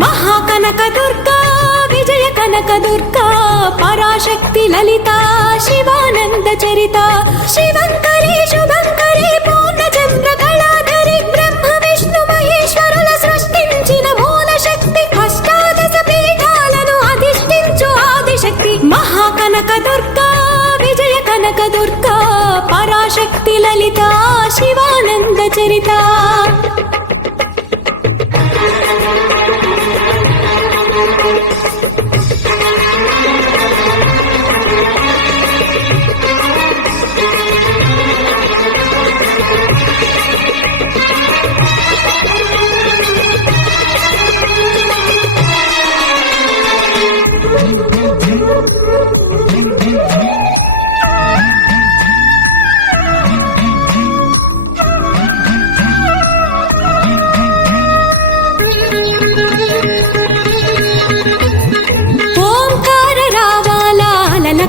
మహాకనక దుర్గా విజయ కనక దుర్గా పరాశక్తి లలిత శివానంద చరిత శివంకరి శుభంకరి పూర్ణచంద్ర కళాధరి బ్రహ్మ విష్ణు మహేశ్వరుల సృష్టించిన మూల శక్తి అష్టాదశ పీఠాలను అధిష్ఠించు ఆదిశక్తి మహాకనక దుర్గా విజయ కనక దుర్గా పరాశక్తి లలిత శివానంద చరిత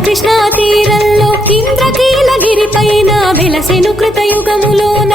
కృష్ణా తీరంలో ఇంద్రకీలగిరి పైన వెలసెను కృతయుగములోన